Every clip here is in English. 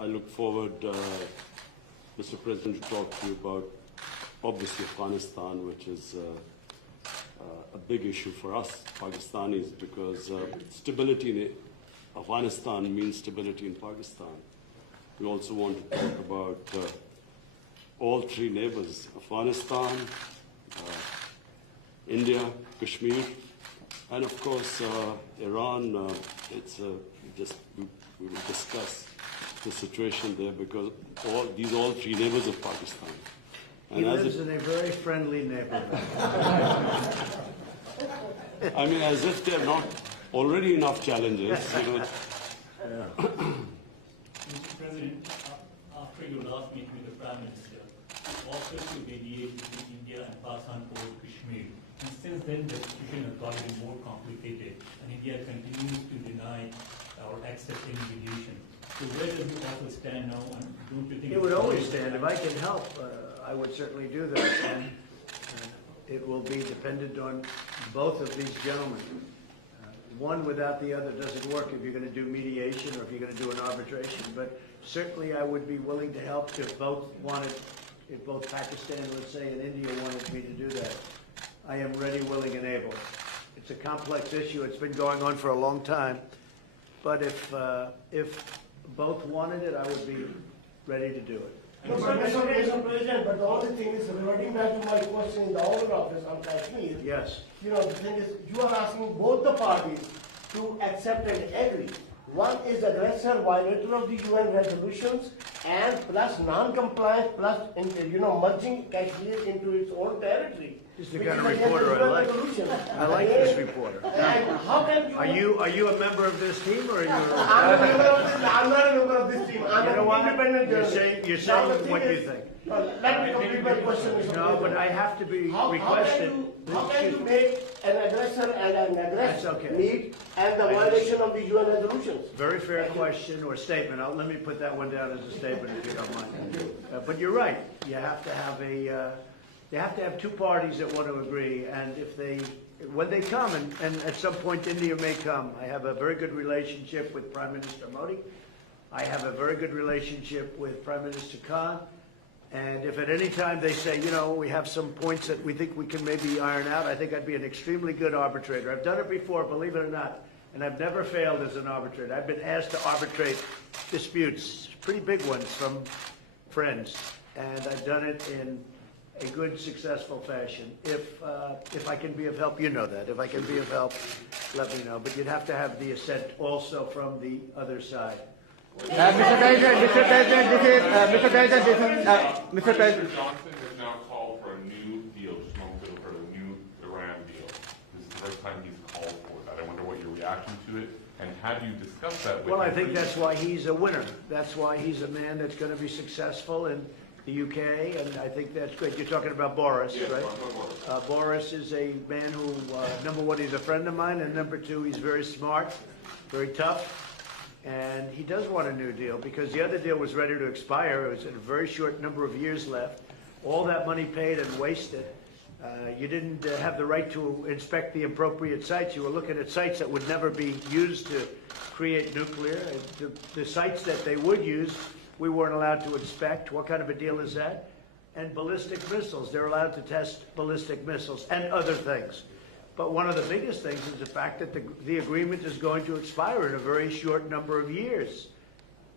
I look forward, Mr. President, to talk to you about, obviously, Afghanistan, which is a big issue for us Pakistanis, because stability in Afghanistan means stability in Pakistan. We also want to talk about all three neighbors, Afghanistan, India, Kashmir, and of course Iran. We will discuss the situation there, because all three neighbors of Pakistan. And he lives in a very friendly neighborhood. I mean, as if there are not already enough challenges. Mr. President, after your last meeting with the Prime Minister, you offered to mediate between India and Pakistan over Kashmir. And since then, the situation has gotten more complicated, and India continues to deny or accept any mediation. So where does the offer stand now, and don't you think It would always stand. If I can help, I would certainly do that. And it will be dependent on both of these gentlemen. One without the other doesn't work if you're going to do mediation or if you're going to do an arbitration. But certainly I would be willing to help if both Pakistan, let's say, and India wanted me to do that. I am ready, willing, and able. It's a complex issue. It's been going on for a long time. But if both wanted it, I would be ready to do it. No, but Mr. President, but the only thing is, reverting back to my question in the Oval Office on Kashmir, Yes. the thing is, you are asking both the parties to accept and agree. One is aggressor, violator of the UN resolutions, and plus non-compliance, plus merging Kashmir into its own territory. This is the kind of reporter I like. I like this reporter. And how can you? Are you a member of this team, or are you? I'm not a member of this team. I'm an independent journalist. You're saying what you think. Let me complete my question, Mr. No, but I have to be requested. How can you make an aggressor and an aggressor That's okay. meet and the violation of the UN resolutions? Very fair question or statement. Let me put that one down as a statement if you don't mind. But you're right. You have to have you have to have two parties that want to agree, and when they come, and at some point India may come. I have a very good relationship with Prime Minister Modi. I have a very good relationship with Prime Minister Khan. And if at any time they say, we have some points that we think we can maybe iron out, I think I'd be an extremely good arbitrator. I've done it before, believe it or not, and I've never failed as an arbitrator. I've been asked to arbitrate disputes, pretty big ones from friends, and I've done it in a good, successful fashion. If I can be of help, you know that. If I can be of help, let me know. But you'd have to have the assent also from the other side. Mr. President, Mr. Johnson has now called for a new deal, just momentarily for a new Iran deal. This is the first time he's called for that. I wonder what your reaction to it, and have you discussed that with him? Well, I think that's why he's a winner. That's why he's a man that's going to be successful in the UK, and I think that's great. You're talking about Boris, yes, right? Boris. Boris is a man who, number one, he's a friend of mine, and number two, he's very smart, very tough. And he does want a new deal, because the other deal was ready to expire. It was a very short number of years left. All that money paid and wasted. You didn't have the right to inspect the appropriate sites. You were looking at sites that would never be used to create nuclear. The sites that they would use, we weren't allowed to inspect. What kind of a deal is that? And ballistic missiles. They're allowed to test ballistic missiles and other things. But one of the biggest things is the fact that the agreement is going to expire in a very short number of years.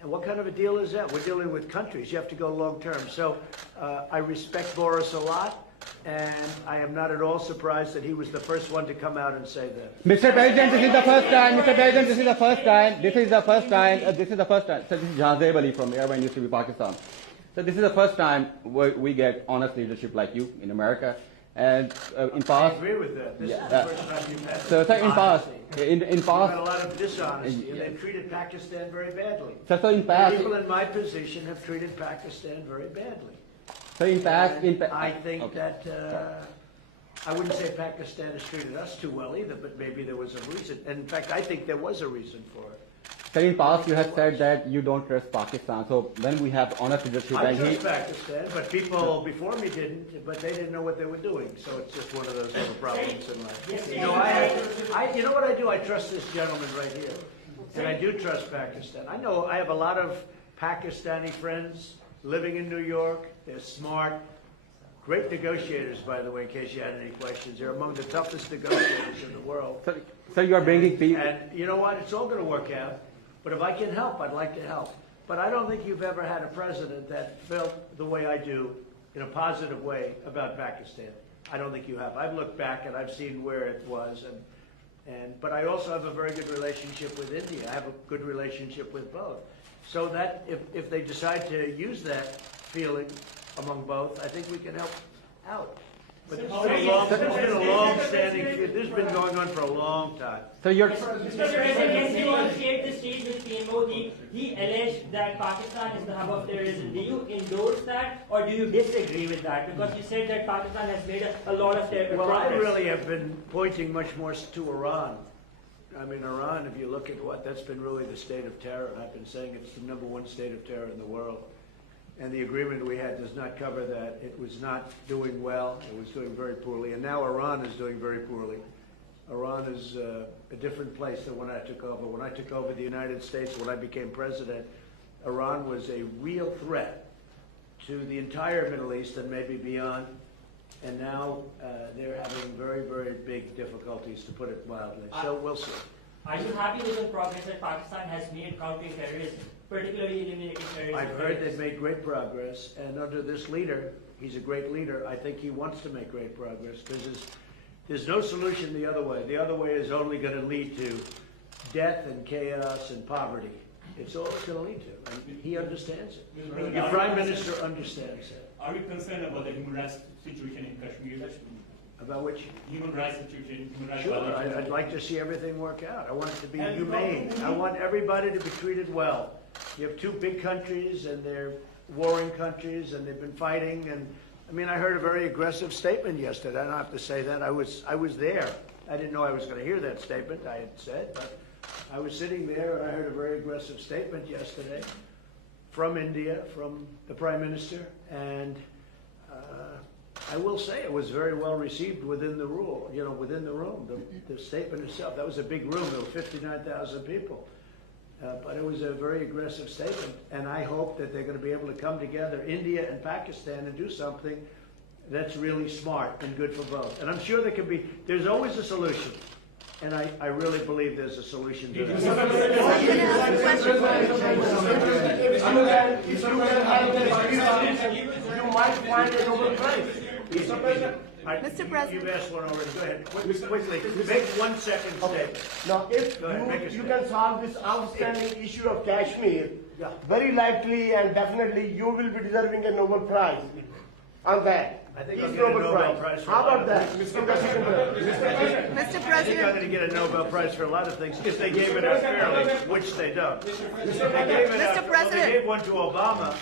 And what kind of a deal is that? We're dealing with countries. You have to go long term. So I respect Boris a lot, and I am not at all surprised that he was the first one to come out and say that. Mr. President, this is the first time. Mr. President, this is the first time. This is the first time. This is the first time. So this is Jahzeb Ali from Airline News TV Pakistan. So this is the first time we get honest leadership like you in America. And in past, I agree with that. This is the first time you've had so in past, in You've past, had a lot of dishonesty, and they've treated Pakistan very badly. so in past, People in my position have treated Pakistan very badly. so in past, I think okay. that I wouldn't say Pakistan has treated us too well either, but maybe there was a reason. And in fact, I think there was a reason for it. So in past you have said that you don't trust Pakistan. So when we have honest leadership, I and trust Pakistan, but people before me didn't, but they didn't know what they were doing. So it's just one of those little problems in life. You know what I do? I trust this gentleman right here. And I do trust Pakistan. I know I have a lot of Pakistani friends living in New York. They're smart. Great negotiators, by the way, in case you had any questions. They're among the toughest negotiators in the world. So you are bringing people. And you know what? It's all going to work out. But if I can help, I'd like to help. But I don't think you've ever had a president that felt the way I do, in a positive way, about Pakistan. I don't think you have. I've looked back and I've seen where it was, but I also have a very good relationship with India. I have a good relationship with both. So that if they decide to use that feeling among both, I think we can help out. But this has been going on for a long time. So you're. Mr. President, yesterday you shared the stage with PM Modi. He alleged that Pakistan is the hub of terrorism. Do you endorse that or do you disagree with that? Because you said that Pakistan has made a lot of terror Well, I progress. really have been pointing much more to Iran. I mean, Iran, if you look at that's been really the state of terror. I've been saying it's the #1 state of terror in the world. And the agreement we had does not cover that. It was not doing well. It was doing very poorly. And now Iran is doing very poorly. Iran is a different place than when I took over. When I took over the United States, when I became president, Iran was a real threat to the entire Middle East and maybe beyond. And now they're having very, very big difficulties, to put it mildly. So we'll see. Are you happy with the progress that Pakistan has made countering terrorism, particularly eliminating terrorism? I've heard they've made great progress, and under this leader, he's a great leader. I think he wants to make great progress because there's no solution the other way. The other way is only going to lead to death and chaos and poverty. It's all it's going to lead to, and he understands it. Your prime minister understands it. Are you concerned about the human rights situation in Kashmir? About which? Human rights situation, human rights Sure, violations? I'd like to see everything work out. I want it to be humane. I want everybody to be treated well. You have two big countries, and they're warring countries, and they've been fighting. And I mean, I heard a very aggressive statement yesterday. I don't have to say that. I was there. I didn't know I was going to hear that statement. I had said, but I was sitting there, and I heard a very aggressive statement yesterday from India, from the Prime Minister, and I will say it was very well received within the rule, within the room, the statement itself. That was a big room. There were 59,000 people. But it was a very aggressive statement, and I hope that they're going to be able to come together, India and Pakistan, and do something that's really smart and good for both. And I'm sure there's always a solution. And I really believe there's a solution to that. If you can have the experience, you might find a Nobel Prize. Mr. President. You've asked one already. Go ahead. Quickly. Make 1 second statement. Now, if Go ahead, make a you statement. can solve this outstanding issue of Kashmir, Yeah. very likely and definitely you will be deserving a Nobel Prize on that. I think Peace I'll get a Nobel Prize for How a lot about of that? things. Mr. I think I'm President. going to get a Nobel Prize for a lot of things if they gave it out fairly, which they don't. They gave it out- Mr. President. Well, they gave one to Obama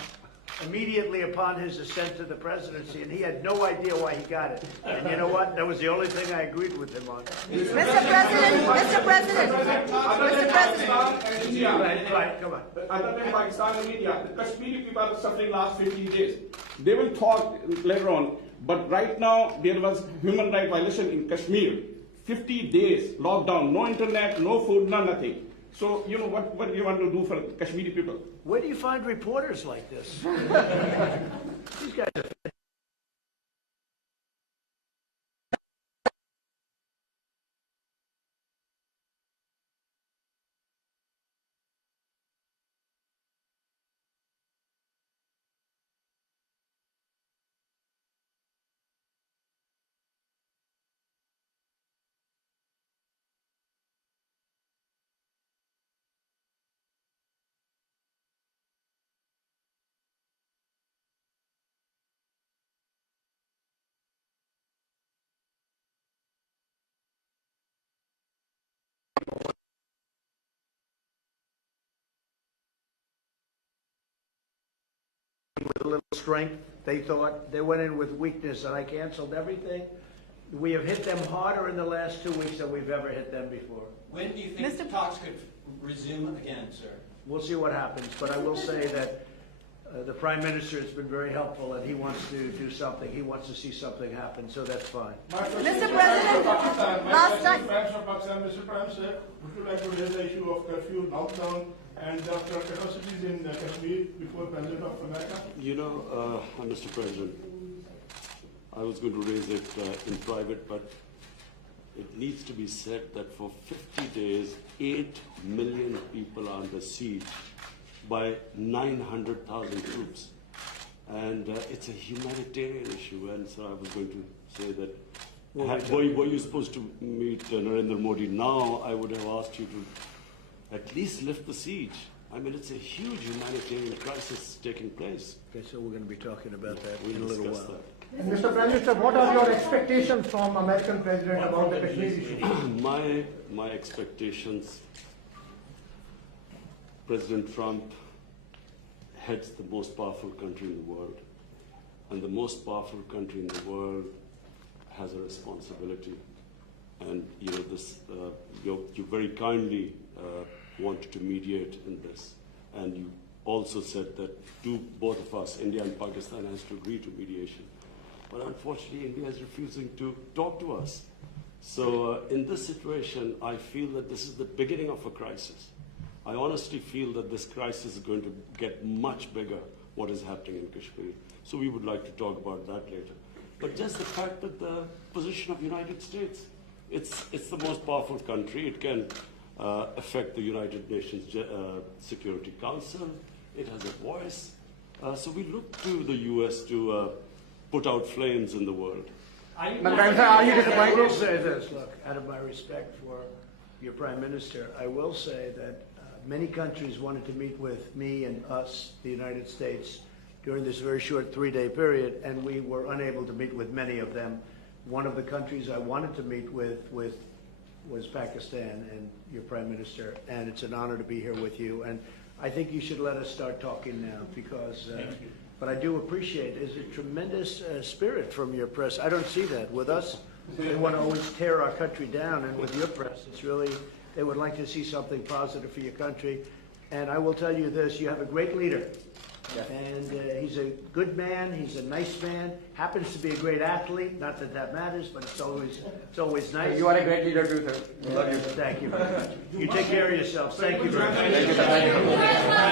immediately upon his ascent to the presidency, and he had no idea why he got it. And you know what? That was the only thing I agreed with him on. Mr. President. Mr. President. Mr. President. Right, come on. Other than Pakistan and India, the Kashmiri people are suffering last 15 days. They will talk later on, but right now there was human rights violation in Kashmir. 50 days lockdown, no internet, no food, no nothing. So, what do you want to do for Kashmiri people? Where do you find reporters like this? These guys are with a little strength. They thought they went in with weakness, and I canceled everything. We have hit them harder in the last 2 weeks than we've ever hit them before. When do you think the talks could resume again, sir? We'll see what happens, but I will say that the Prime Minister has been very helpful, and he wants to do something. He wants to see something happen, so that's fine. Mr. President, last time. Mr. Prime Minister, would you like to raise the issue of curfew, lockdown, and after atrocities in Kashmir before President of America? You know, Mr. President, I was going to raise it in private, but it needs to be said that for 50 days, 8 million people are under siege by 900,000 troops. And it's a humanitarian issue. And so I was going to say that, were you supposed to meet Narendra Modi now, I would have asked you to at least lift the siege. I mean, it's a huge humanitarian crisis taking place. Okay, so we're going to be talking about that We'll in a little discuss while. that. Mr. Prime Minister, what are your expectations from American President about the Kashmir issue? My expectations, President Trump heads the most powerful country in the world. And the most powerful country in the world has a responsibility. And you know, this, you very kindly wanted to mediate in this. And you also said that both of us, India and Pakistan, has to agree to mediation. But unfortunately, India is refusing to talk to us. So in this situation, I feel that this is the beginning of a crisis. I honestly feel that this crisis is going to get much bigger, what is happening in Kashmir. So we would like to talk about that later. But just the fact that the position of the United States, it's the most powerful country. It can affect the United Nations Security Council. It has a voice. So we look to the U.S. to put out flames in the world. Are you I will say this, look, out of my respect for your Prime Minister, I will say that many countries wanted to meet with me and us, the United States, during this very short 3-day period, and we were unable to meet with many of them. One of the countries I wanted to meet with was Pakistan and your Prime Minister, and it's an honor to be here with you. And I think you should let us start talking now, because but I do appreciate there's a tremendous spirit from your press. I don't see that with us. They want to always tear our country down, and with your press, it's really, they would like to see something positive for your country. And I will tell you this, you have a great leader. Yes. And he's a good man, he's a nice man, happens to be a great athlete, not that that matters, but it's always nice. You are a great leader too, sir. We love you. Thank you very much. You take care of yourselves. Thank you very much. Thank you, sir. Thank you.